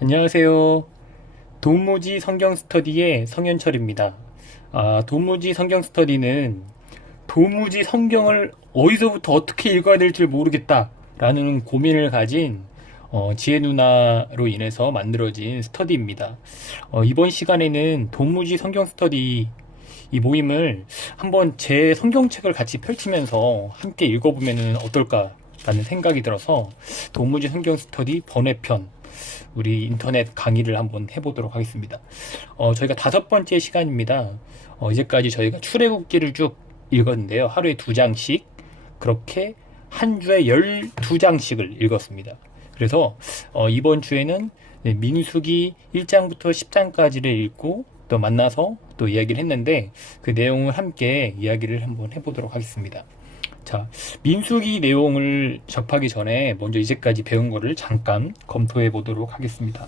안녕하세요. 도무지 성경 스터디의 성현철입니다. 도무지 성경 스터디는 도무지 성경을 어디서부터 어떻게 읽어야 될지 모르겠다라는 고민을 가진 지혜 누나로 인해서 만들어진 스터디입니다. 이번 시간에는 도무지 성경 스터디 이 모임을 한번 제 성경책을 같이 펼치면서 함께 읽어보면 어떨까라는 생각이 들어서 도무지 성경 스터디 번외편 우리 인터넷 강의를 한번 해보도록 하겠습니다. 저희가 5번째 시간입니다. 이제까지 저희가 출애굽기를 쭉 읽었는데요. 하루에 2장씩 그렇게 한 주에 12장씩을 읽었습니다. 그래서 이번 주에는 민수기 1장부터 10장까지를 읽고 또 만나서 또 이야기를 했는데 그 내용을 함께 이야기를 한번 해보도록 하겠습니다. 자, 민수기 내용을 접하기 전에 먼저 이제까지 배운 거를 잠깐 검토해 보도록 하겠습니다.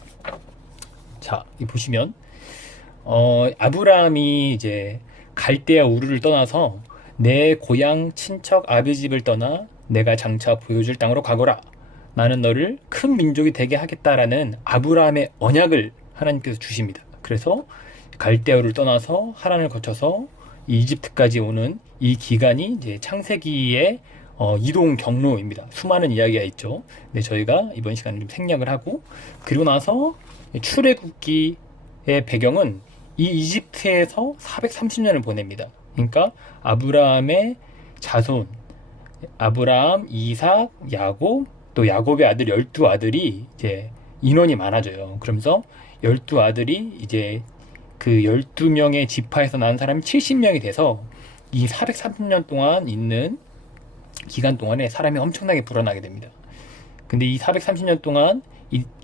자, 이 보시면 아브라함이 이제 갈대아 우르를 떠나서 내 고향 친척 아비 집을 떠나 내가 장차 보여줄 땅으로 가거라. 나는 너를 큰 민족이 되게 하겠다라는 아브라함의 언약을 하나님께서 주십니다. 그래서 갈대아우를 떠나서 하란을 거쳐서 이집트까지 오는 이 기간이 이제 창세기의 이동 경로입니다. 수많은 이야기가 있죠. 근데 저희가 이번 시간에 좀 생략을 하고 그리고 나서 출애굽기의 배경은 이 이집트에서 430년을 보냅니다. 그러니까 아브라함의 자손, 아브라함, 이삭, 야곱, 또 야곱의 아들 12아들이 이제 인원이 많아져요. 그러면서 12아들이 이제 그 12명의 지파에서 난 사람이 70명이 돼서 이 430년 동안 있는 기간 동안에 사람이 엄청나게 불어나게 됩니다. 근데 이 430년 동안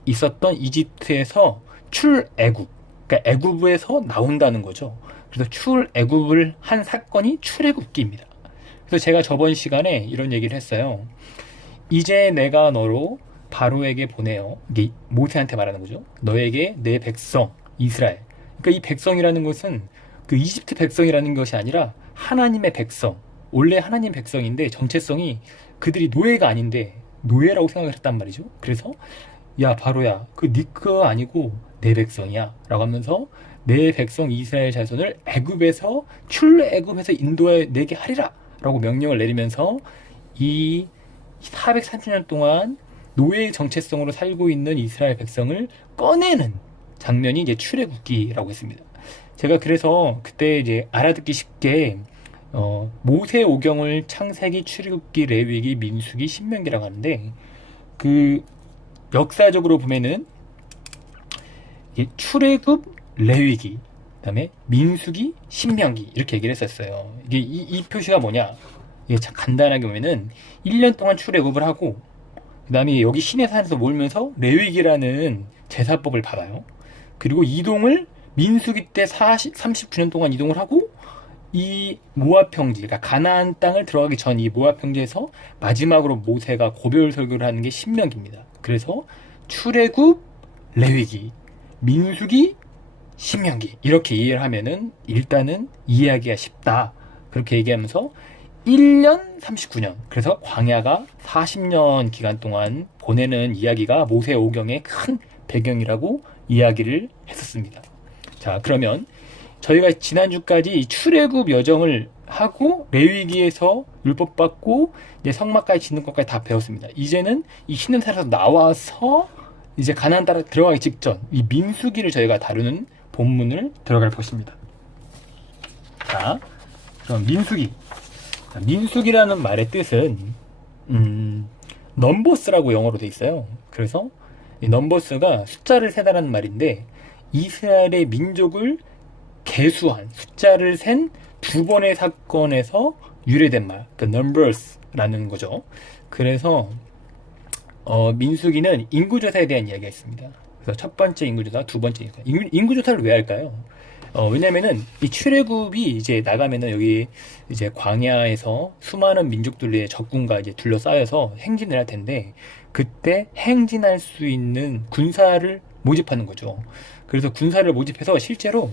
있었던 이집트에서 출애굽, 그러니까 애굽에서 나온다는 거죠. 그래서 출애굽을 한 사건이 출애굽기입니다. 그래서 제가 저번 시간에 이런 얘기를 했어요. 이제 내가 너로 바로에게 보내어, 이게 모세한테 말하는 거죠. 너에게 내 백성 이스라엘. 그러니까 이 백성이라는 것은 그 이집트 백성이라는 것이 아니라 하나님의 백성. 원래 하나님 백성인데 정체성이 그들이 노예가 아닌데 노예라고 생각을 했단 말이죠. 그래서 야 바로야 그 네 거 아니고 내 백성이야 라고 하면서 내 백성 이스라엘 자손을 애굽에서 출애굽에서 인도해 내게 하리라 라고 명령을 내리면서 이 430년 동안 노예의 정체성으로 살고 있는 이스라엘 백성을 꺼내는 장면이 이제 출애굽기라고 했습니다. 제가 그래서 그때 이제 알아듣기 쉽게 모세 오경을 창세기, 출애굽기, 레위기, 민수기, 신명기라고 하는데 그 역사적으로 보면은 출애굽, 레위기, 그다음에 민수기, 신명기 이렇게 얘기를 했었어요. 이게 이 표시가 뭐냐? 이게 참 간단하게 보면은 1년 동안 출애굽을 하고 그다음에 여기 시내산에서 몰면서 레위기라는 제사법을 받아요. 그리고 이동을 민수기 때 39년 동안 이동을 하고 이 모압 평지, 그러니까 가나안 땅을 들어가기 전 이 모압 평지에서 마지막으로 모세가 고별 설교를 하는 게 신명기입니다. 그래서 출애굽, 레위기, 민수기, 신명기 이렇게 이해를 하면은 일단은 이해하기가 쉽다. 그렇게 얘기하면서 1년 39년 그래서 광야가 40년 기간 동안 보내는 이야기가 모세 오경의 큰 배경이라고 이야기를 했었습니다. 자, 그러면 저희가 지난주까지 이 출애굽 여정을 하고 레위기에서 율법 받고 이제 성막까지 짓는 것까지 다 배웠습니다. 이제는 이 시내산에서 나와서 이제 가나안 땅에 들어가기 직전 이 민수기를 저희가 다루는 본문을 들어갈 것입니다. 자, 그럼 민수기. 자, 민수기라는 말의 뜻은 넘버스라고 영어로 돼 있어요. 그래서 이 넘버스가 숫자를 세다라는 말인데 이스라엘의 민족을 계수한 숫자를 센 2번의 사건에서 유래된 말, 그 numbers라는 거죠. 그래서 민수기는 인구조사에 대한 이야기가 있습니다. 그래서 첫 번째 인구조사, 두 번째 인구조사를 왜 할까요? 왜냐면은 이 출애굽이 이제 나가면은 여기 이제 광야에서 수많은 민족들의 적군과 이제 둘러싸여서 행진을 할 텐데 그때 행진할 수 있는 군사를 모집하는 거죠. 그래서 군사를 모집해서 실제로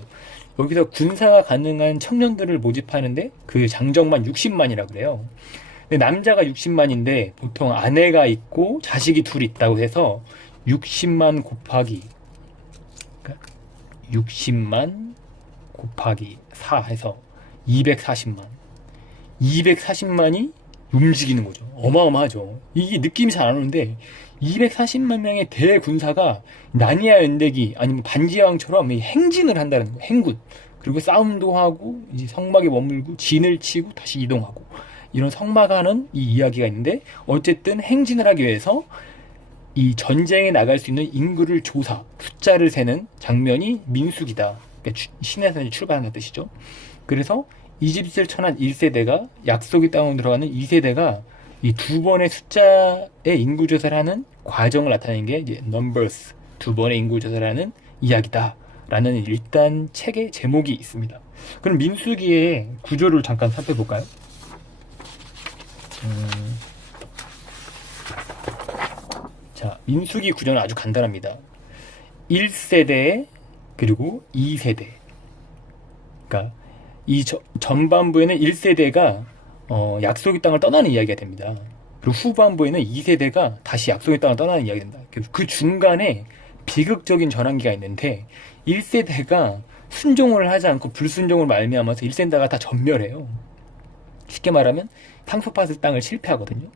여기서 군사가 가능한 청년들을 모집하는데 그 장정만 60만이라 그래요. 근데 남자가 60만인데 보통 아내가 있고 자식이 둘 있다고 해서 60만 곱하기 60만 곱하기 4 해서 240만. 240만이 움직이는 거죠. 어마어마하죠. 이게 느낌이 잘 안 오는데 240만 명의 대군사가 나니아 연대기 아니면 반지하왕처럼 행진을 한다는 거예요. 행군. 그리고 싸움도 하고 이제 성막에 머물고 진을 치고 다시 이동하고 이런 성막하는 이 이야기가 있는데 어쨌든 행진을 하기 위해서 이 전쟁에 나갈 수 있는 인구를 조사, 숫자를 세는 장면이 민수기다. 그러니까 신에서 출발하는 뜻이죠. 그래서 이집트를 쳐난 1세대가 약속의 땅으로 들어가는 2세대가 이 두 번의 숫자의 인구 조사를 하는 과정을 나타내는 게 이제 Numbers, 두 번의 인구 조사를 하는 이야기다. 라는 일단 책의 제목이 있습니다. 그럼 민수기의 구조를 잠깐 살펴볼까요? 자, 민수기 구조는 아주 간단합니다. 1세대 그리고 2세대. 그러니까 이 전반부에는 1세대가 약속의 땅을 떠나는 이야기가 됩니다. 그리고 후반부에는 2세대가 다시 약속의 땅을 떠나는 이야기가 됩니다. 그 중간에 비극적인 전환기가 있는데 1세대가 순종을 하지 않고 불순종을 말미암아서 1세대가 다 전멸해요. 쉽게 말하면 상속받을 땅을 실패하거든요.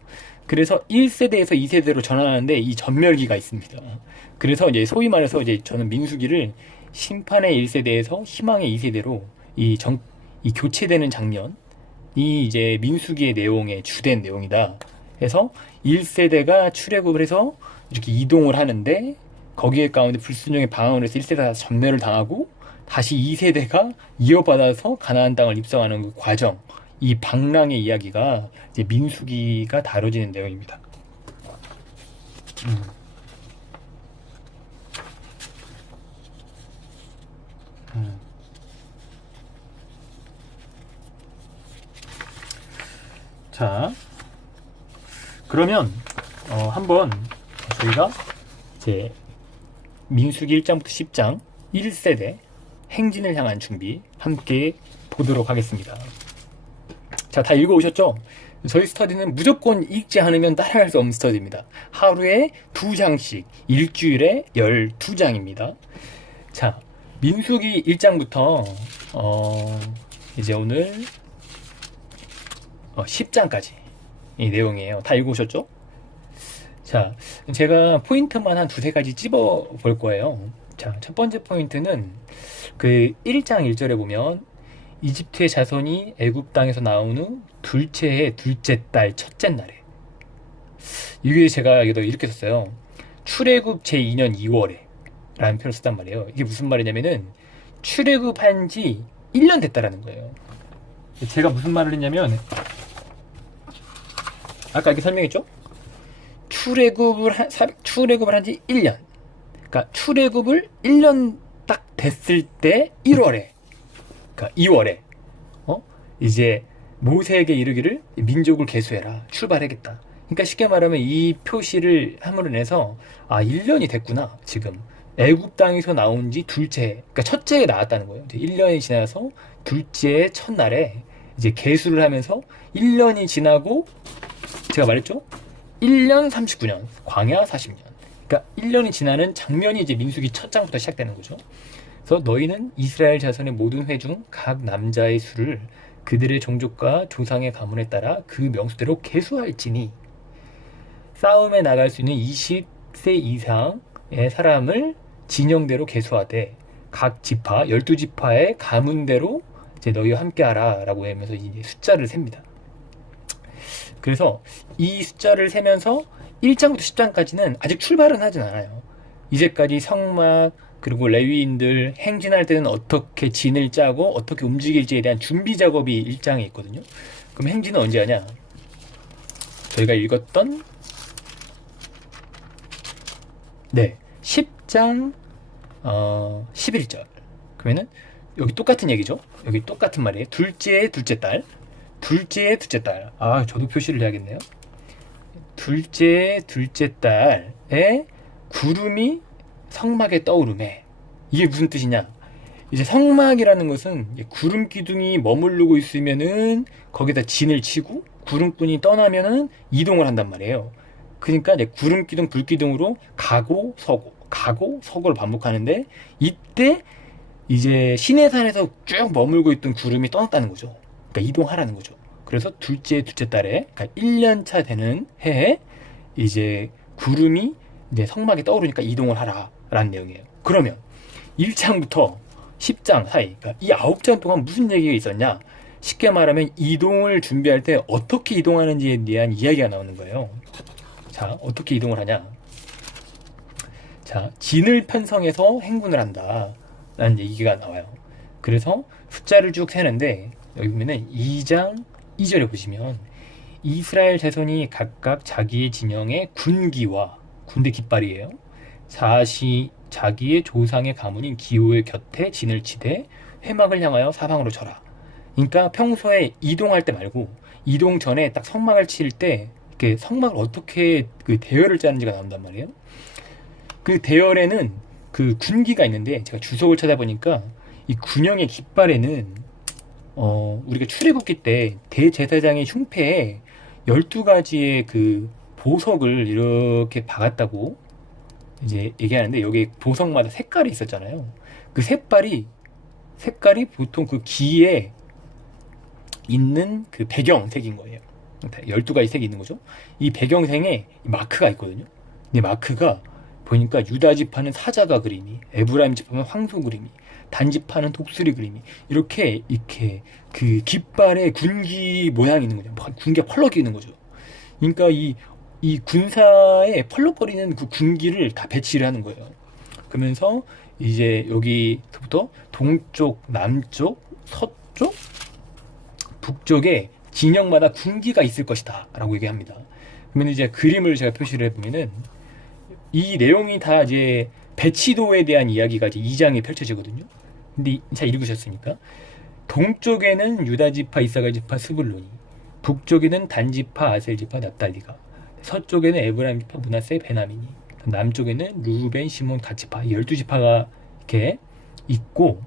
그래서 1세대에서 2세대로 전환하는데 이 전멸기가 있습니다. 그래서 이제 소위 말해서 이제 저는 민수기를 심판의 1세대에서 희망의 2세대로 이 교체되는 장면이 이제 민수기의 내용의 주된 내용이다. 해서 1세대가 출애굽을 해서 이렇게 이동을 하는데 거기에 가운데 불순종의 방황을 해서 1세대가 전멸을 당하고 다시 2세대가 이어받아서 가나안 땅을 입성하는 그 과정, 이 방랑의 이야기가 이제 민수기가 다뤄지는 내용입니다. 자, 그러면 한번 저희가 이제 민수기 1장부터 10장 1세대 행진을 향한 준비 함께 보도록 하겠습니다. 자, 다 읽어오셨죠? 저희 스터디는 무조건 읽지 않으면 따라할 수 없는 스터디입니다. 하루에 2장씩, 일주일에 12장입니다. 자, 민수기 1장부터 이제 오늘 10장까지 이 내용이에요. 다 읽어오셨죠? 자, 제가 포인트만 한 두세 가지 찝어 볼 거예요. 자, 첫 번째 포인트는 그 1장 1절에 보면 이집트의 자손이 애굽 땅에서 나온 후 둘째 해 둘째 달 첫째 날에, 이게 제가 여기다 이렇게 썼어요. 출애굽 제2년 2월에 라는 표현을 썼단 말이에요. 이게 무슨 말이냐면은 출애굽한 지 1년 됐다라는 거예요. 제가 무슨 말을 했냐면 아까 이렇게 설명했죠? 출애굽을 한 지 1년. 그러니까 출애굽을 1년 딱 됐을 때 1월에, 그러니까 2월에 이제 모세에게 이르기를 민족을 계수해라. 출발하겠다. 그러니까 쉽게 말하면 이 표시를 함으로 인해서 1년이 됐구나. 지금 애굽 땅에서 나온 지 둘째 해, 그러니까 첫째 해에 나왔다는 거예요. 이제 1년이 지나서 둘째 해 첫날에 이제 계수를 하면서 1년이 지나고 제가 말했죠? 1년 39년, 광야 40년. 그러니까 1년이 지나는 장면이 이제 민수기 첫 장부터 시작되는 거죠. 그래서 너희는 이스라엘 자손의 모든 회 중 각 남자의 수를 그들의 종족과 조상의 가문에 따라 그 명수대로 계수할지니 싸움에 나갈 수 있는 20세 이상의 사람을 진영대로 계수하되 각 지파, 12지파의 가문대로 이제 너희와 함께하라 라고 하면서 이제 숫자를 셉니다. 그래서 이 숫자를 세면서 1장부터 10장까지는 아직 출발은 하진 않아요. 이제까지 성막 그리고 레위인들 행진할 때는 어떻게 진을 짜고 어떻게 움직일지에 대한 준비 작업이 1장에 있거든요. 그럼 행진은 언제 하냐? 저희가 읽었던 10장 11절. 그러면은 여기 똑같은 얘기죠. 여기 똑같은 말이에요. 둘째의 둘째 달. 둘째의 둘째 달. 저도 표시를 해야겠네요. 둘째의 둘째 달에 구름이 성막에 떠오르매. 이게 무슨 뜻이냐? 이제 성막이라는 것은 구름 기둥이 머무르고 있으면은 거기다 진을 치고 구름꾼이 떠나면은 이동을 한단 말이에요. 그러니까 이제 구름 기둥, 불 기둥으로 가고 서고, 가고 서고를 반복하는데 이때 이제 시내산에서 쭉 머물고 있던 구름이 떠났다는 거죠. 그러니까 이동하라는 거죠. 그래서 둘째 달에, 그러니까 1년 차 되는 해에 이제 구름이 이제 성막에 떠오르니까 이동을 하라라는 내용이에요. 그러면 1장부터 10장 사이, 그러니까 이 9장 동안 무슨 얘기가 있었냐? 쉽게 말하면 이동을 준비할 때 어떻게 이동하는지에 대한 이야기가 나오는 거예요. 자, 어떻게 이동을 하냐? 자, 진을 편성해서 행군을 한다 라는 얘기가 나와요. 그래서 숫자를 쭉 세는데 여기 보면은 2장 2절에 보시면 이스라엘 자손이 각각 자기의 진영의 군기와 군대 깃발이에요. 자기의 조상의 가문인 기호의 곁에 진을 치되 회막을 향하여 사방으로 쳐라. 그러니까 평소에 이동할 때 말고 이동 전에 딱 성막을 칠 때 이렇게 성막을 어떻게 그 대열을 짜는지가 나온단 말이에요. 그 대열에는 그 군기가 있는데 제가 주석을 찾아보니까 이 군영의 깃발에는 우리가 출애굽기 때 대제사장의 흉패에 12가지의 그 보석을 이렇게 박았다고 이제 얘기하는데 여기 보석마다 색깔이 있었잖아요. 그 색깔이 보통 그 기에 있는 그 배경색인 거예요. 12가지 색이 있는 거죠. 이 배경색에 마크가 있거든요. 이 마크가 보니까 유다 지파는 사자가 그림이, 에브라임 지파는 황소 그림이, 단 지파는 독수리 그림이 이렇게 그 깃발에 군기 모양이 있는 거죠. 군기가 펄럭이 있는 거죠. 그러니까 이 군사에 펄럭거리는 그 군기를 다 배치를 하는 거예요. 그러면서 이제 여기서부터 동쪽, 남쪽, 서쪽, 북쪽에 진영마다 군기가 있을 것이다 라고 얘기합니다. 그러면 이제 그림을 제가 표시를 해보면은 이 내용이 다 이제 배치도에 대한 이야기가 이제 2장에 펼쳐지거든요. 근데 잘 읽으셨습니까? 동쪽에는 유다지파, 이사갈지파, 스불론이, 북쪽에는 단지파, 아셀지파, 납달리가, 서쪽에는 에브라임지파, 므낫세, 베냐민이, 남쪽에는 루벤, 시몬, 갓지파, 12지파가 이렇게 있고,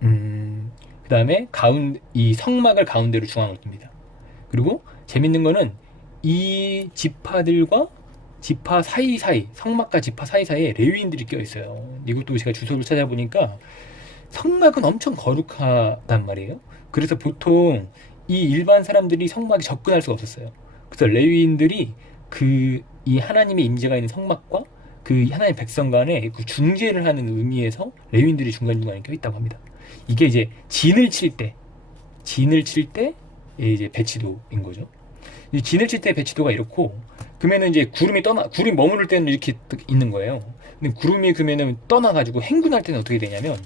그 다음에 이 성막을 가운데로 중앙으로 둡니다. 그리고 재밌는 거는 이 지파들과 지파 사이사이, 성막과 지파 사이사이에 레위인들이 껴있어요. 이것도 제가 주소를 찾아보니까 성막은 엄청 거룩하단 말이에요. 그래서 보통 이 일반 사람들이 성막에 접근할 수가 없었어요. 그래서 레위인들이 이 하나님의 임재가 있는 성막과 그 하나님의 백성 간에 그 중재를 하는 의미에서 레위인들이 중간중간에 껴있다고 합니다. 이게 이제 진을 칠 때 이제 배치도인 거죠. 이 진을 칠 때 배치도가 이렇고, 그러면은 이제 구름이 머무를 때는 이렇게 있는 거예요. 근데 구름이 그러면은 떠나가지고 행군할 때는 어떻게 되냐면,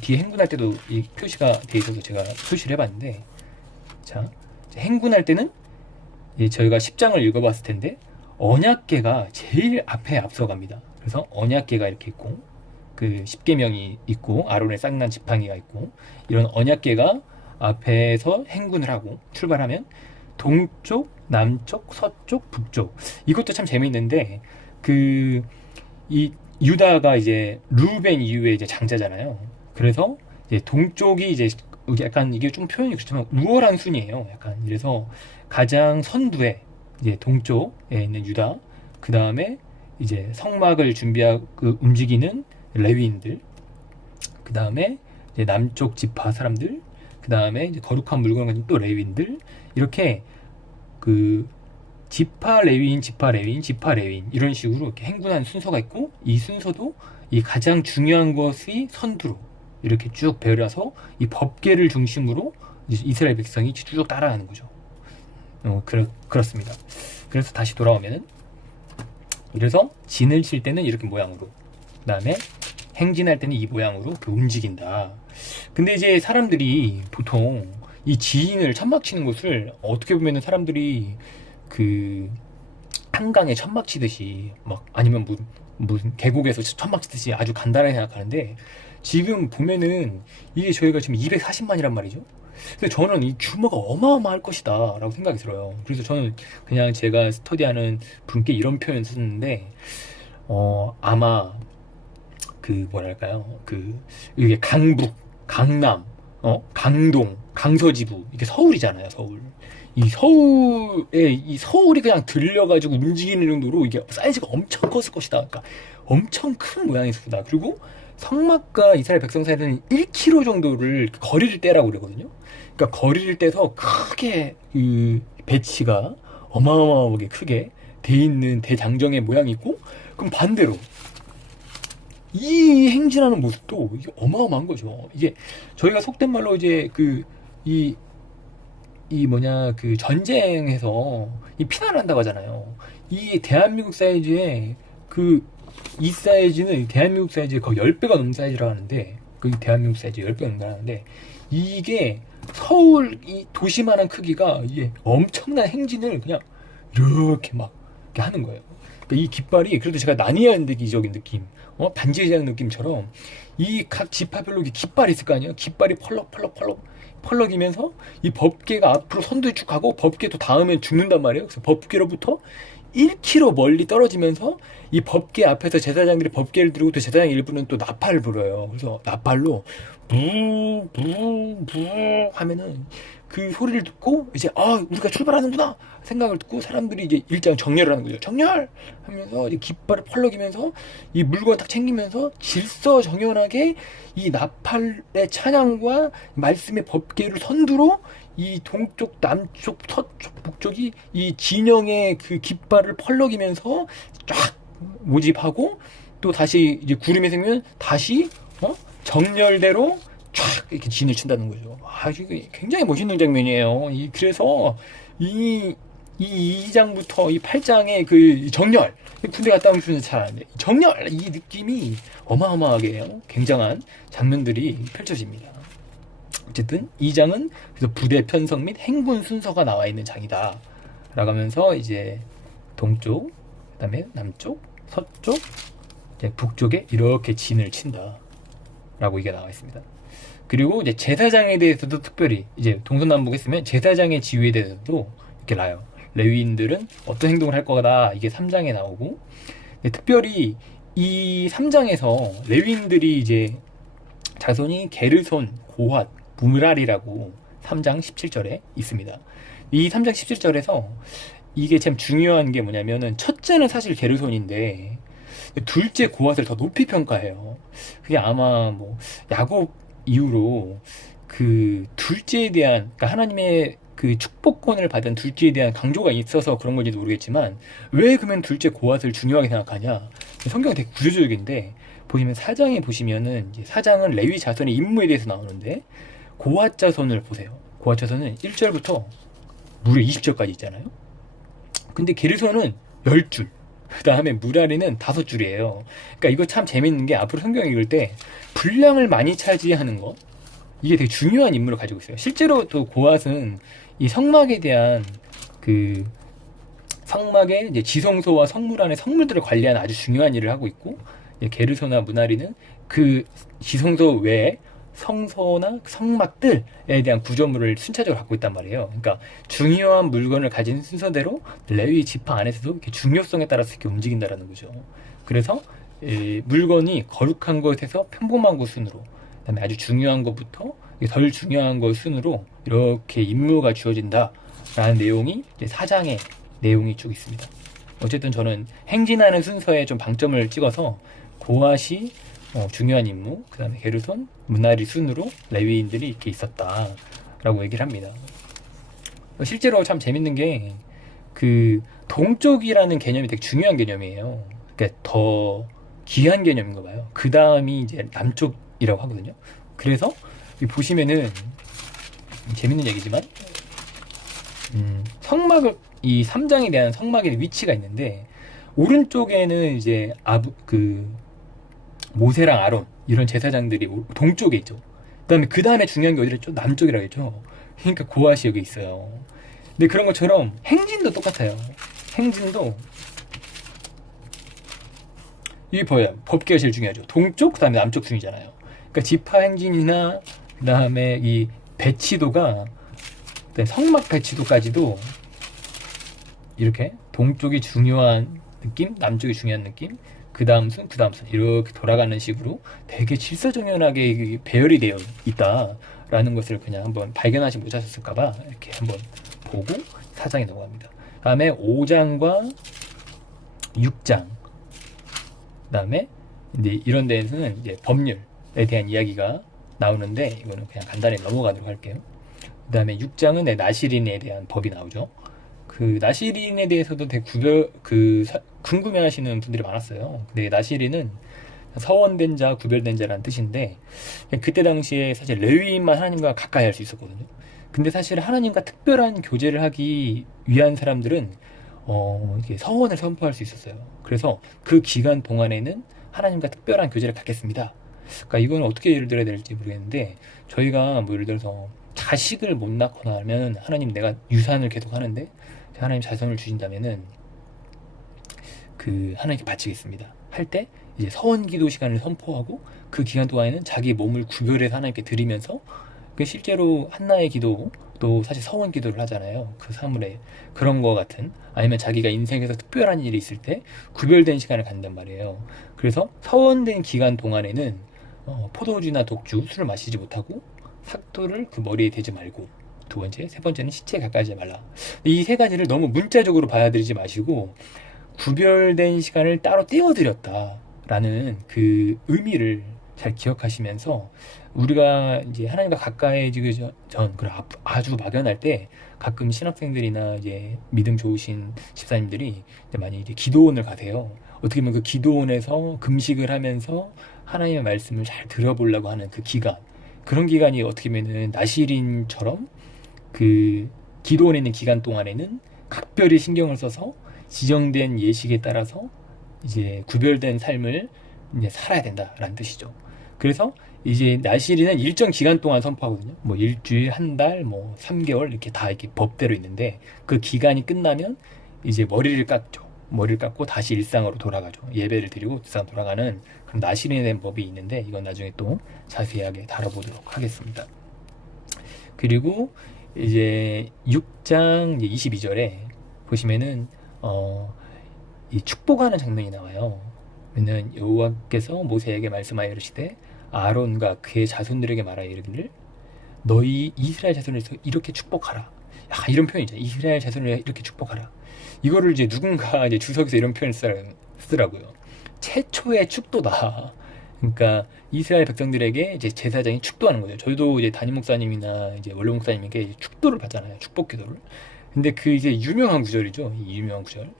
뒤에 행군할 때도 이 표시가 돼 있어서 제가 표시를 해봤는데, 자, 행군할 때는 저희가 10장을 읽어봤을 텐데, 언약궤가 제일 앞에 앞서갑니다. 그래서 언약궤가 이렇게 있고, 그 십계명이 있고, 아론의 쌍난 지팡이가 있고, 이런 언약궤가 앞에서 행군을 하고 출발하면 동쪽, 남쪽, 서쪽, 북쪽. 이것도 참 재미있는데 이 유다가 이제 루벤 이후에 이제 장자잖아요. 그래서 이제 동쪽이 이제 약간 이게 좀 표현이 그렇지만 우월한 순이에요. 약간 이래서 가장 선두에 이제 동쪽에 있는 유다, 그 다음에 이제 성막을 준비하고 움직이는 레위인들, 그 다음에 이제 남쪽 지파 사람들, 그 다음에 이제 거룩한 물건을 가진 또 레위인들, 이렇게 그 지파 레위인 이런 식으로 이렇게 행군하는 순서가 있고, 이 순서도 이 가장 중요한 것이 선두로 이렇게 쭉 배열해서 이 법궤를 중심으로 이스라엘 백성이 쭉 따라가는 거죠. 그렇습니다. 그래서 다시 돌아오면은, 그래서 진을 칠 때는 이렇게 모양으로, 그 다음에 행진할 때는 이 모양으로 이렇게 움직인다. 근데 이제 사람들이 보통 이 진을 천막 치는 것을 어떻게 보면은 사람들이 그 한강에 천막 치듯이 막, 아니면 무슨 계곡에서 천막 치듯이 아주 간단하게 생각하는데, 지금 보면은 이게 저희가 지금 240만이란 말이죠. 근데 저는 이 규모가 어마어마할 것이다 라고 생각이 들어요. 그래서 저는 그냥 제가 스터디하는 분께 이런 표현을 썼는데, 아마 그 뭐랄까요, 이게 강북, 강남, 강동, 강서지부, 이게 서울이잖아요, 서울. 이 서울에, 이 서울이 그냥 들려가지고 움직이는 정도로 이게 사이즈가 엄청 컸을 것이다. 그러니까 엄청 큰 모양의 숲이다. 그리고 성막과 이스라엘 백성 사이에는 1km 정도를 거리를 떼라고 그러거든요. 그러니까 거리를 떼서 크게 그 배치가 어마어마하게 크게 돼 있는 대장정의 모양이고, 그럼 반대로 이 행진하는 모습도 이게 어마어마한 거죠. 이게 저희가 속된 말로 이제 그 전쟁에서 이 피난을 한다고 하잖아요. 이 대한민국 사이즈의 이 사이즈는 대한민국 사이즈의 거의 10배가 넘는 사이즈라고 하는데, 그 대한민국 사이즈 10배가 넘는 하는데, 이게 서울 이 도시만한 크기가 이게 엄청난 행진을 그냥 이렇게 막 이렇게 하는 거예요. 그러니까 이 깃발이 그래도 제가 나니아연대기적인 느낌, 반지의장 느낌처럼 이 각 지파별로 깃발이 있을 거 아니에요. 깃발이 펄럭이면서 이 법궤가 앞으로 선두에 쭉 가고, 법궤도 닿으면 죽는단 말이에요. 그래서 법궤로부터 1km 멀리 떨어지면서 이 법궤 앞에서 제사장들이 법궤를 들고, 또 제사장 일부는 또 나팔을 불어요. 그래서 나팔로 부부부 하면은 그 소리를 듣고 이제 우리가 출발하는구나 생각을 듣고, 사람들이 이제 일장 정렬을 하는 거죠. 정렬 하면서 이제 깃발을 펄럭이면서 이 물건 딱 챙기면서 질서정연하게 이 나팔의 찬양과 말씀의 법궤를 선두로 이 동쪽, 남쪽, 서쪽, 북쪽이 이 진영의 그 깃발을 펄럭이면서 쫙 모집하고, 또 다시 이제 구름이 생기면 다시 정렬대로 쫙 이렇게 진을 친다는 거죠. 이게 굉장히 멋있는 장면이에요. 그래서 이 2장부터 이 8장의 그 정렬, 군대 갔다 오면 군대 잘 안 돼. 정렬, 이 느낌이 어마어마하게 굉장한 장면들이 펼쳐집니다. 어쨌든 2장은 그래서 부대 편성 및 행군 순서가 나와 있는 장이다 라고 하면서 이제 동쪽, 그 다음에 남쪽, 서쪽, 이제 북쪽에 이렇게 진을 친다 라고 이게 나와 있습니다. 그리고 이제 제사장에 대해서도 특별히 이제 동서남북 했으면 제사장의 지위에 대해서도 이렇게 나와요. 레위인들은 어떤 행동을 할 거다, 이게 3장에 나오고, 특별히 이 3장에서 레위인들이 이제 자손이 게르손, 고핫, 무랄이라고 3장 17절에 있습니다. 이 3장 17절에서 이게 참 중요한 게 뭐냐면은, 첫째는 사실 게르손인데 둘째 고핫을 더 높이 평가해요. 그게 아마 뭐 야곱 이후로 그 둘째에 대한, 그러니까 하나님의 그 축복권을 받은 둘째에 대한 강조가 있어서 그런 건지도 모르겠지만, 왜 그러면 둘째 고핫을 중요하게 생각하냐? 성경은 되게 구조적인데, 보시면 4장에 보시면은 이제 4장은 레위 자손의 임무에 대해서 나오는데, 고핫 자손을 보세요. 고핫 자손은 1절부터 무려 20절까지 있잖아요. 근데 게르손은 10줄, 그 다음에 무라리는 5줄이에요. 그러니까 이거 참 재밌는 게, 앞으로 성경 읽을 때 분량을 많이 차지하는 것, 이게 되게 중요한 임무를 가지고 있어요. 실제로 또 고핫은 이 성막에 대한 그 성막의 이제 지성소와 성물 안에 성물들을 관리하는 아주 중요한 일을 하고 있고, 게르소나 무나리는 그 지성소 외에 성소나 성막들에 대한 구조물을 순차적으로 갖고 있단 말이에요. 그러니까 중요한 물건을 가진 순서대로 레위 지파 안에서도 이렇게 중요성에 따라서 이렇게 움직인다라는 거죠. 그래서 물건이 거룩한 것에서 평범한 것 순으로, 그다음에 아주 중요한 것부터 덜 중요한 것 순으로 이렇게 임무가 주어진다라는 내용이 이제 4장의 내용이 쭉 있습니다. 어쨌든 저는 행진하는 순서에 좀 방점을 찍어서 고핫이 중요한 임무, 그 다음에 게르손, 무나리 순으로 레위인들이 이렇게 있었다라고 얘기를 합니다. 실제로 참 재밌는 게, 그 동쪽이라는 개념이 되게 중요한 개념이에요. 그러니까 더 귀한 개념인가 봐요. 그 다음이 이제 남쪽이라고 하거든요. 그래서 보시면은 재밌는 얘기지만, 성막을, 이 3장에 대한 성막의 위치가 있는데, 오른쪽에는 이제 모세랑 아론 이런 제사장들이 동쪽에 있죠. 그 다음에 중요한 게 어디랬죠? 남쪽이라고 했죠. 그러니까 고핫이 여기 있어요. 근데 그런 것처럼 행진도 똑같아요. 행진도 이게 뭐야? 법궤가 제일 중요하죠. 동쪽, 그 다음에 남쪽 순이잖아요. 그러니까 지파 행진이나 그 다음에 이 배치도가, 성막 배치도까지도 이렇게 동쪽이 중요한 느낌, 남쪽이 중요한 느낌, 그 다음 순, 그 다음 순, 이렇게 돌아가는 식으로 되게 질서정연하게 배열이 되어 있다라고 라는 것을 그냥 한번 발견하지 못하셨을까봐 이렇게 한번 보고 4장에 넘어갑니다. 다음에 5장과 6장, 다음에 이제 이런 데에서는 이제 법률에 대한 이야기가 나오는데 이거는 그냥 간단히 넘어가도록 할게요. 그 다음에 6장은 나시린에 대한 법이 나오죠. 그 나시린에 대해서도 되게 궁금해하시는 분들이 많았어요. 근데 나시린은 서원된 자, 구별된 자라는 뜻인데 그때 당시에 사실 레위인만 하나님과 가까이 할 수 있었거든요. 근데 사실 하나님과 특별한 교제를 하기 위한 사람들은 이게 서원을 선포할 수 있었어요. 그래서 그 기간 동안에는 하나님과 특별한 교제를 갖겠습니다. 그러니까 이건 어떻게 예를 들어야 될지 모르겠는데 저희가 뭐 예를 들어서 자식을 못 낳거나 하면 하나님 내가 유산을 계속 하는데 하나님 자손을 주신다면은 그 하나님께 바치겠습니다. 할 때 이제 서원기도 시간을 선포하고 그 기간 동안에는 자기 몸을 구별해서 하나님께 드리면서 그 실제로 한나의 기도 또 사실 서원기도를 하잖아요. 그 사물에 그런 거 같은 아니면 자기가 인생에서 특별한 일이 있을 때 구별된 시간을 갖는단 말이에요. 그래서 서원된 기간 동안에는 포도주나 독주, 술을 마시지 못하고 삭도를 그 머리에 대지 말고 두 번째, 세 번째는 시체에 가까이 하지 말라. 이 세 가지를 너무 문자적으로 받아들이지 마시고 구별된 시간을 따로 띄워드렸다라는 그 의미를 잘 기억하시면서 우리가 이제 하나님과 가까이지기 전 그런 아주 막연할 때 가끔 신학생들이나 이제 믿음 좋으신 집사님들이 이제 많이 이제 기도원을 가세요. 어떻게 보면 그 기도원에서 금식을 하면서 하나님의 말씀을 잘 들어보려고 하는 그 기간, 그런 기간이 어떻게 보면은 나시린처럼 그 기도원에 있는 기간 동안에는 각별히 신경을 써서 지정된 예식에 따라서 이제 구별된 삶을 이제 살아야 된다라는 뜻이죠. 그래서 이제 나시린은 일정 기간 동안 선포하거든요. 뭐 일주일, 한 달, 뭐 3개월 이렇게 다 이렇게 법대로 있는데 그 기간이 끝나면 이제 머리를 깎죠. 머리를 깎고 다시 일상으로 돌아가죠. 예배를 드리고 일상 돌아가는 그런 나시린에 대한 법이 있는데 이건 나중에 또 자세하게 다뤄보도록 하겠습니다. 그리고 이제 6장 22절에 보시면은 이 축복하는 장면이 나와요. 그러면 여호와께서 모세에게 말씀하여 이르시되 아론과 그의 자손들에게 말하여 이르기를 너희 이스라엘 자손에서 이렇게 축복하라. 이런 표현이죠. 이스라엘 자손을 이렇게 축복하라. 이거를 이제 누군가 이제 주석에서 이런 표현을 쓰더라고요. 최초의 축도다. 그러니까 이스라엘 백성들에게 이제 제사장이 축도하는 거죠. 저희도 이제 담임 목사님이나 이제 원로 목사님에게 축도를 받잖아요. 축복 기도를. 근데 그 이제 유명한 구절이죠. 이 유명한 구절.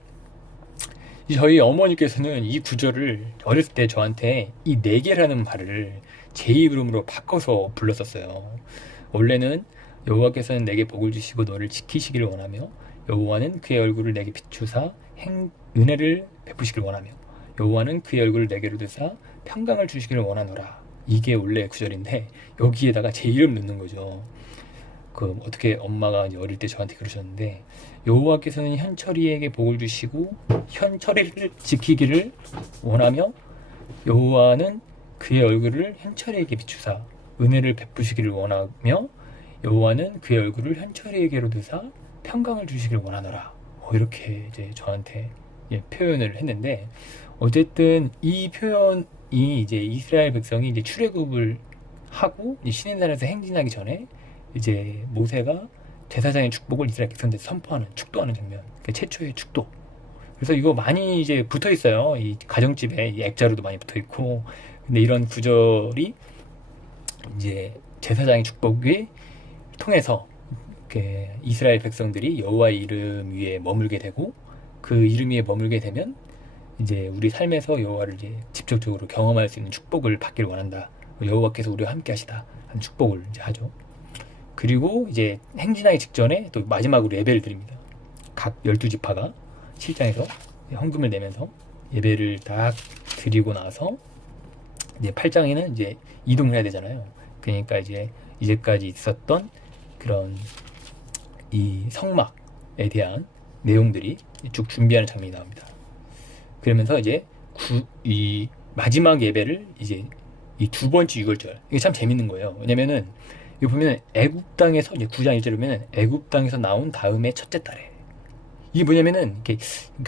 저희 어머니께서는 이 구절을 어렸을 때 저한테 이 네개라는 말을 제 이름으로 바꿔서 불렀었어요. 원래는 여호와께서는 내게 복을 주시고 너를 지키시기를 원하며 여호와는 그의 얼굴을 내게 비추사 은혜를 베푸시기를 원하며 여호와는 그의 얼굴을 내게로 드사 평강을 주시기를 원하노라. 이게 원래 구절인데 여기에다가 제 이름 넣는 거죠. 그 어떻게 엄마가 이제 어릴 때 저한테 그러셨는데 여호와께서는 현철이에게 복을 주시고 현철이를 지키기를 원하며 여호와는 그의 얼굴을 현철이에게 비추사 은혜를 베푸시기를 원하며 여호와는 그의 얼굴을 현철이에게로 드사 평강을 주시기를 원하노라. 이렇게 이제 저한테 표현을 했는데 어쨌든 이 표현이 이제 이스라엘 백성이 이제 출애굽을 하고 시내산에서 행진하기 전에 이제 모세가 제사장의 축복을 이스라엘 백성들한테 선포하는 축도하는 장면, 최초의 축도. 그래서 이거 많이 이제 붙어 있어요. 이 가정집에 이 액자로도 많이 붙어 있고. 근데 이런 구절이 이제 제사장의 축복을 통해서 이스라엘 백성들이 여호와의 이름 위에 머물게 되고 그 이름 위에 머물게 되면 이제 우리 삶에서 여호와를 이제 직접적으로 경험할 수 있는 축복을 받기를 원한다. 여호와께서 우리와 함께 하시다 하는 축복을 이제 하죠. 그리고 이제 행진하기 직전에 또 마지막으로 예배를 드립니다. 각 12지파가 실장에서 헌금을 내면서 예배를 딱 드리고 나서 이제 8장에는 이제 이동을 해야 되잖아요. 그러니까 이제 이제까지 있었던 그런 이 성막에 대한 내용들이 쭉 준비하는 장면이 나옵니다. 그러면서 이제 이 마지막 예배를 이제 이 두 번째 유월절, 이게 참 재밌는 거예요. 왜냐면은 여기 보면 애굽 땅에서 이제 9장 1절에 보면 애굽 땅에서 나온 다음에 첫째 달에, 이게 뭐냐면은 이렇게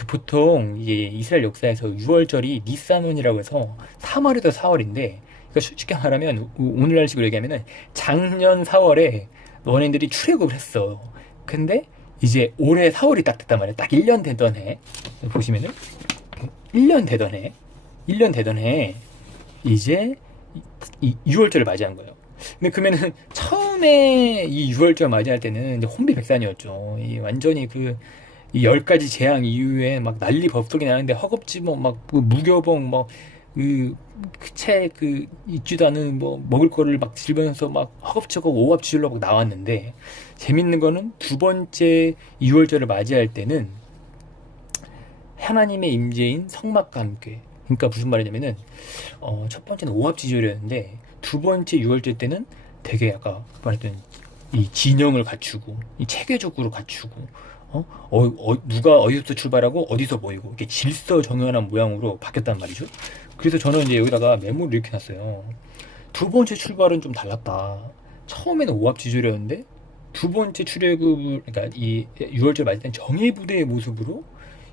보통 이제 이스라엘 역사에서 유월절이 니산원이라고 해서 3월에서 4월인데 그러니까 쉽게 말하면 오늘날식으로 얘기하면은 작년 4월에 너네들이 출애굽을 했어. 근데 이제 올해 4월이 딱 됐단 말이야. 딱 1년 되던 해. 보시면은 1년 되던 해 이제 이 6월절을 맞이한 거예요. 근데 그러면은 처음에 이 6월절 맞이할 때는 이제 혼비백산이었죠. 이 완전히 이 10가지 재앙 이후에 막 난리 법석이 나는데 허겁지겁 막그 무교봉 있지도 않은 먹을 거를 막 집으면서 막 허겁지겁 오합지졸로 막 나왔는데, 재밌는 거는 두 번째 6월절을 맞이할 때는 하나님의 임재인 성막과 함께, 그러니까 무슨 말이냐면은 첫 번째는 오합지졸이었는데 두 번째 6월절 때는 되게 아까 말했던 이 진영을 갖추고 이 체계적으로 갖추고 누가 어디서 출발하고 어디서 모이고 이렇게 질서정연한 모양으로 바뀌었단 말이죠. 그래서 저는 이제 여기다가 메모를 이렇게 놨어요. 두 번째 출발은 좀 달랐다. 처음에는 오합지졸이었는데 두 번째 출애굽을, 그러니까 이 6월절 맞을 땐 정예부대의 모습으로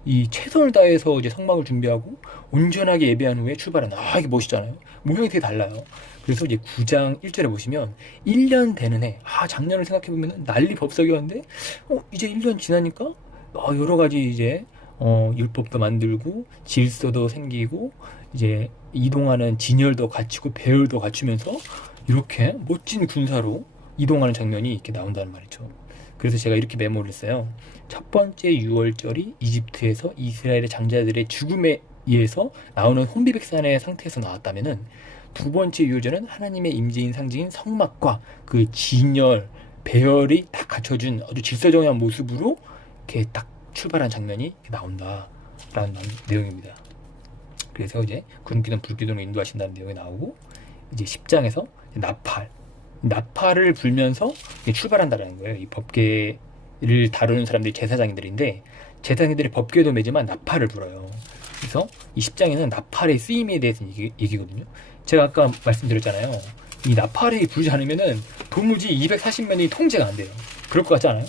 이 최선을 다해서 이제 성막을 준비하고 온전하게 예배한 후에 출발한다. 이게 멋있잖아요. 모양이 되게 달라요. 그래서 이제 9장 1절에 보시면 1년 되는 해. 작년을 생각해보면 난리 법석이었는데 이제 1년 지나니까 여러 가지 이제 율법도 만들고 질서도 생기고 이제 이동하는 진열도 갖추고 배열도 갖추면서 이렇게 멋진 군사로 이동하는 장면이 이렇게 나온다는 말이죠. 그래서 제가 이렇게 메모를 했어요. 첫 번째 6월절이 이집트에서 이스라엘의 장자들의 죽음에 의해서 나오는 혼비백산의 상태에서 나왔다면은 두 번째 6월절은 하나님의 임재인 상징인 성막과 그 진열, 배열이 딱 갖춰준 아주 질서정연한 모습으로 이렇게 딱 출발한 장면이 나온다라는 내용입니다. 그래서 이제 구름기둥 불기둥으로 인도하신다는 내용이 나오고, 이제 10장에서 나팔을 불면서 출발한다라는 거예요. 이 법궤를 다루는 사람들이 제사장들인데 제사장들이 법궤도 매지만 나팔을 불어요. 그래서 이 10장에는 나팔의 쓰임에 대해서 얘기거든요. 제가 아까 말씀드렸잖아요. 이 나팔이 불지 않으면은 도무지 240명이 통제가 안 돼요. 그럴 것 같지 않아요?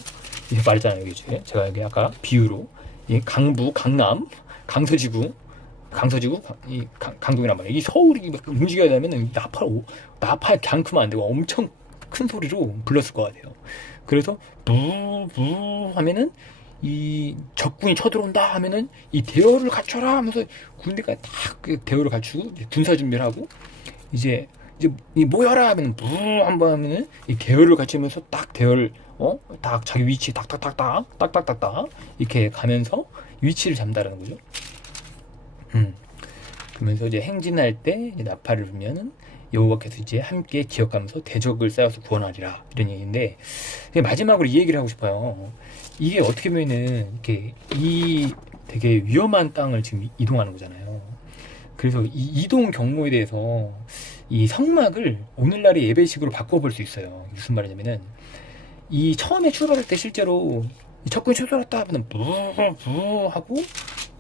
이렇게 말했잖아요. 여기 제가 여기 아까 비유로 강부, 강남, 강서지구, 강동이란 말이에요. 이 서울이 움직여야 되면 나팔 그냥 크면 안 되고 엄청 큰 소리로 불렀을 것 같아요. 그래서 부부 하면은 이 적군이 쳐들어온다 하면은 이 대열을 갖춰라 하면서 군대가 딱 대열을 갖추고 군사 준비를 하고 이제 이 모여라 하면 부 한번 하면은 이 대열을 갖추면서 딱 대열 딱 자기 위치 딱딱딱딱 이렇게 가면서 위치를 잡는다는 거죠. 그러면서 이제 행진할 때 이제 나팔을 불면은 여호와께서 이제 함께 기억하면서 대적을 쌓아서 구원하리라, 이런 얘기인데, 마지막으로 이 얘기를 하고 싶어요. 이게 어떻게 보면은 이렇게 되게 위험한 땅을 지금 이동하는 거잖아요. 그래서 이 이동 경로에 대해서 이 성막을 오늘날의 예배식으로 바꿔볼 수 있어요. 무슨 말이냐면은 이 처음에 출발할 때 실제로 적군이 출발했다 하면 부부 하고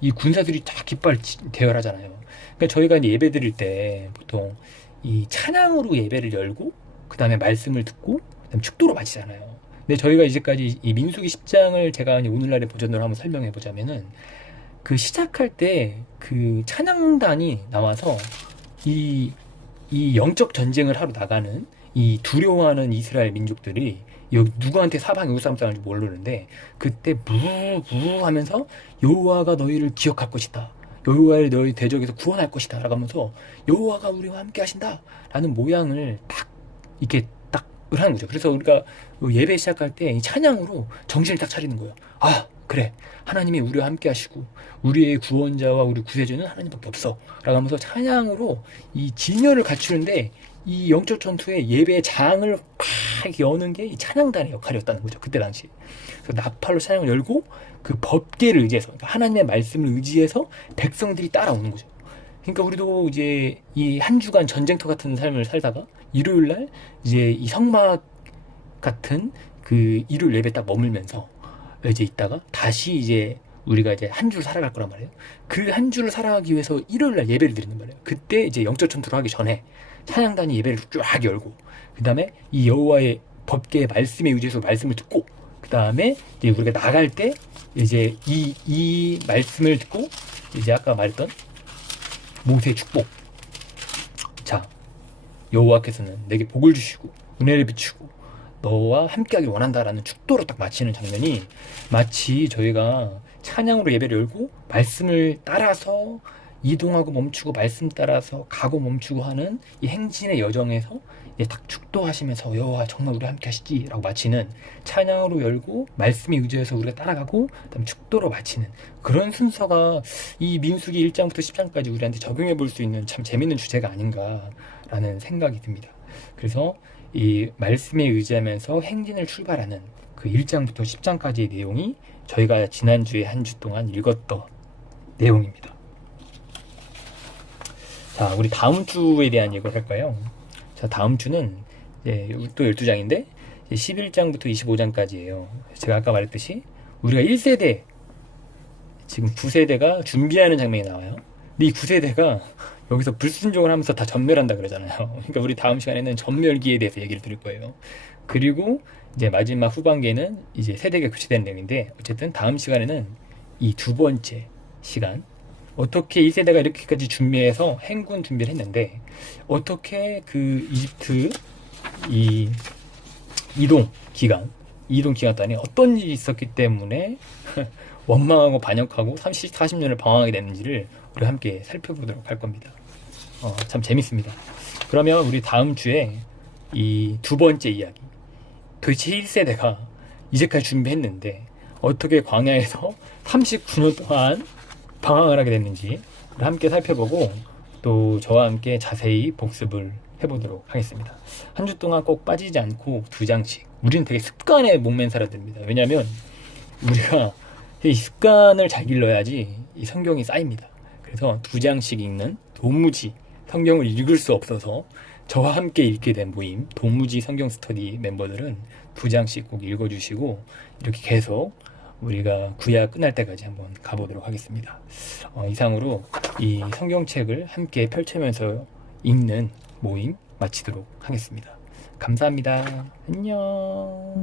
이 군사들이 다 깃발 대열하잖아요. 그러니까 저희가 이제 예배 드릴 때 보통 이 찬양으로 예배를 열고 그 다음에 말씀을 듣고 그다음에 축도로 마치잖아요. 근데 저희가 이제까지 이 민수기 10장을 제가 오늘날의 버전으로 한번 설명해 보자면은 그 시작할 때 그 찬양단이 나와서 이 영적 전쟁을 하러 나가는 이 두려워하는 이스라엘 민족들이 여기 누구한테 사방 이웃 싸움지 모르는데 그때 부부 하면서 여호와가 너희를 기억할 것이다, 여호와를 너희 대적에서 구원할 것이다 라고 하면서 여호와가 우리와 함께 하신다 라는 모양을 딱 이렇게 딱 하는 거죠. 그래서 우리가 예배 시작할 때 이 찬양으로 정신을 딱 차리는 거예요. 그래, 하나님이 우리와 함께 하시고 우리의 구원자와 우리 구세주는 하나님밖에 없어 라고 하면서 찬양으로 이 진열을 갖추는데, 이 영적 전투에 예배의 장을 팍 여는 게 이 찬양단의 역할이었다는 거죠, 그때 당시. 그래서 나팔로 찬양을 열고 그 법궤를 의지해서, 그러니까 하나님의 말씀을 의지해서 백성들이 따라오는 거죠. 그러니까 우리도 이제 이 한 주간 전쟁터 같은 삶을 살다가 일요일 날 이제 이 성막 같은 그 일요일 예배 딱 머물면서 이제 있다가 다시 이제 우리가 이제 한 주를 살아갈 거란 말이에요. 그 한 주를 살아가기 위해서 일요일 날 예배를 드리는 말이에요. 그때 이제 영적 전투를 하기 전에 찬양단이 예배를 쫙 열고, 그 다음에 이 여호와의 법궤의 말씀에 의지해서 말씀을 듣고, 그 다음에 이제 우리가 나갈 때 이제 이 말씀을 듣고 이제 아까 말했던 모세의 축복. 자, 여호와께서는 내게 복을 주시고 은혜를 비추고 너와 함께하길 원한다라는 축도로 딱 마치는 장면이 마치 저희가 찬양으로 예배를 열고 말씀을 따라서 이동하고 멈추고 말씀 따라서 가고 멈추고 하는 이 행진의 여정에서 딱 축도하시면서 여호와 정말 우리 함께 하시지 라고 마치는, 찬양으로 열고 말씀에 의지해서 우리가 따라가고 그다음 축도로 마치는 그런 순서가 이 민수기 1장부터 10장까지 우리한테 적용해 볼 수 있는 참 재밌는 주제가 아닌가라는 생각이 듭니다. 그래서 이 말씀에 의지하면서 행진을 출발하는 그 1장부터 10장까지의 내용이 저희가 지난주에 한 주 동안 읽었던 내용입니다. 자, 우리 다음 주에 대한 얘기를 할까요? 자, 다음 주는 또 12장인데 11장부터 25장까지예요. 제가 아까 말했듯이 우리가 1세대, 지금 9세대가 준비하는 장면이 나와요. 근데 이 9세대가 여기서 불순종을 하면서 다 전멸한다 그러잖아요. 그러니까 우리 다음 시간에는 전멸기에 대해서 얘기를 드릴 거예요. 그리고 이제 마지막 후반기에는 이제 세대가 교체되는 내용인데, 어쨌든 다음 시간에는 이 두 번째 시간, 어떻게 1세대가 이렇게까지 준비해서 행군 준비를 했는데 어떻게 그 이집트 이 이동 기간 동안에 어떤 일이 있었기 때문에 원망하고 반역하고 40년을 방황하게 됐는지를 우리 함께 살펴보도록 할 겁니다. 참 재밌습니다. 그러면 우리 다음 주에 이 두 번째 이야기, 도대체 1세대가 이제까지 준비했는데 어떻게 광야에서 39년 동안 방황을 하게 됐는지 함께 살펴보고 또 저와 함께 자세히 복습을 해보도록 하겠습니다. 한 주 동안 꼭 빠지지 않고 2장씩. 우리는 되게 습관에 목맨 살아야 됩니다. 왜냐하면 우리가 이 습관을 잘 길러야지 이 성경이 쌓입니다. 그래서 2장씩 읽는 도무지 성경을 읽을 수 없어서 저와 함께 읽게 된 모임 도무지 성경 스터디 멤버들은 2장씩 꼭 읽어주시고 이렇게 계속 우리가 구약 끝날 때까지 한번 가보도록 하겠습니다. 이상으로 이 성경책을 함께 펼치면서 읽는 모임 마치도록 하겠습니다. 감사합니다. 안녕.